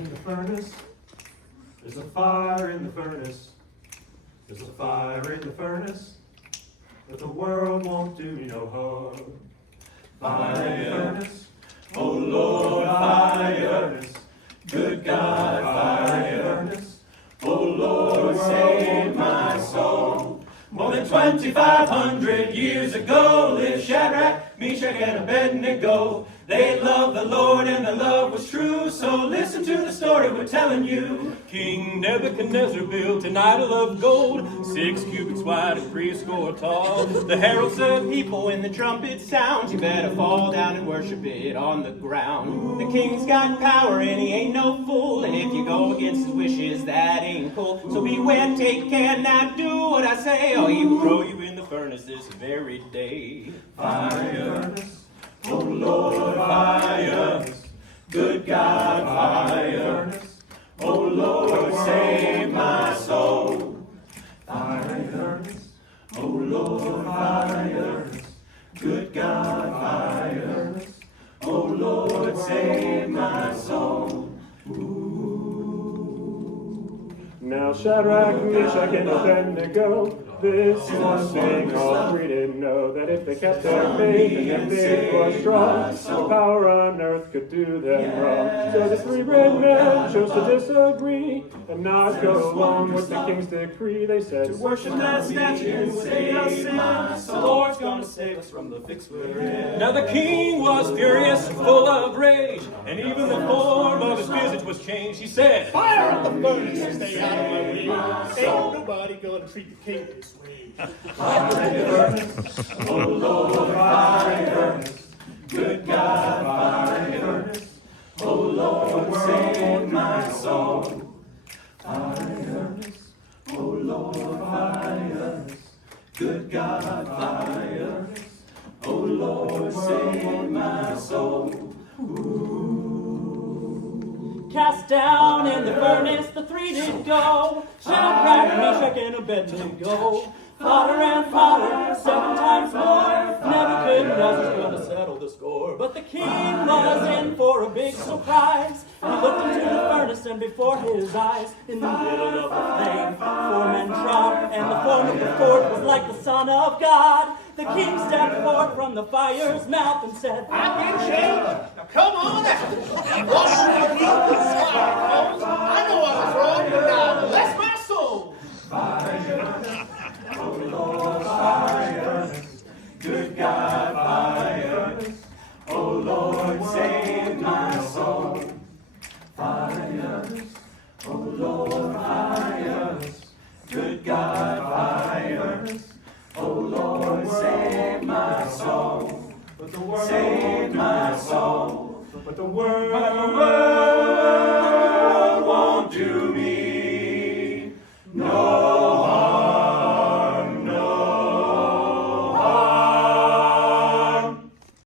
In the furnace, there's a fire in the furnace. There's a fire in the furnace, but the world won't do me no harm. Fire in the furnace, oh Lord, fire. Good God, fire in the furnace, oh Lord, save my soul. More than 2,500 years ago lived Shadrach, Meshach, and Abednego. They loved the Lord and the love was true, so listen to the story we're telling you. King Nebuchadnezzar built an idol of gold, 6 cubits wide and 60 tall. The herald said, people, when the trumpet sounds, you better fall down and worship it on the ground. The king's got power and he ain't no fool, and if you go against his wishes, that ain't cool. So beware, take care, now do what I say, or he will throw you in the furnace this very day. Fire, oh Lord, fire. Good God, fire. Oh Lord, save my soul. Fire, oh Lord, fire. Good God, fire. Oh Lord, save my soul. Ooh. Now Shadrach, Meshach, and Abednego, this is one thing all three didn't know, that if they kept their faith and their faith was strong, no power on earth could do them wrong. So the 3 brave men chose to disagree and not go along with the king's decree. They said, to worship that statue would be a sin. The Lord's gonna save us from the fix we're in. Now the king was furious, full of rage, and even the form of his visage was changed. He said, fire up the furnace and stay out of my way. Ain't nobody gonna treat the king this way. Fire, oh Lord, fire. Good God, fire. Oh Lord, save my soul. Fire, oh Lord, fire. Good God, fire. Oh Lord, save my soul. Ooh. Cast down in the furnace, the 3 did go. Shadrach, Meshach, and Abednego. Fodder and fodder, 7 times more. Nebuchadnezzar's gonna settle the score. But the king was in for a big surprise. He looked into the furnace, and before his eyes, in the middle of the flame, 4 men trod, and the form of the 4th was like the Son of God. The king stepped forth from the fire's mouth and said, I've been changed. Now come on out. Wash your feet with fire coals. I know I was wrong, but now bless my soul. Fire, oh Lord, fire. Good God, fire. Oh Lord, save my soul. Fire, oh Lord, fire. Good God, fire. Oh Lord, save my soul. But the world save my soul. But the world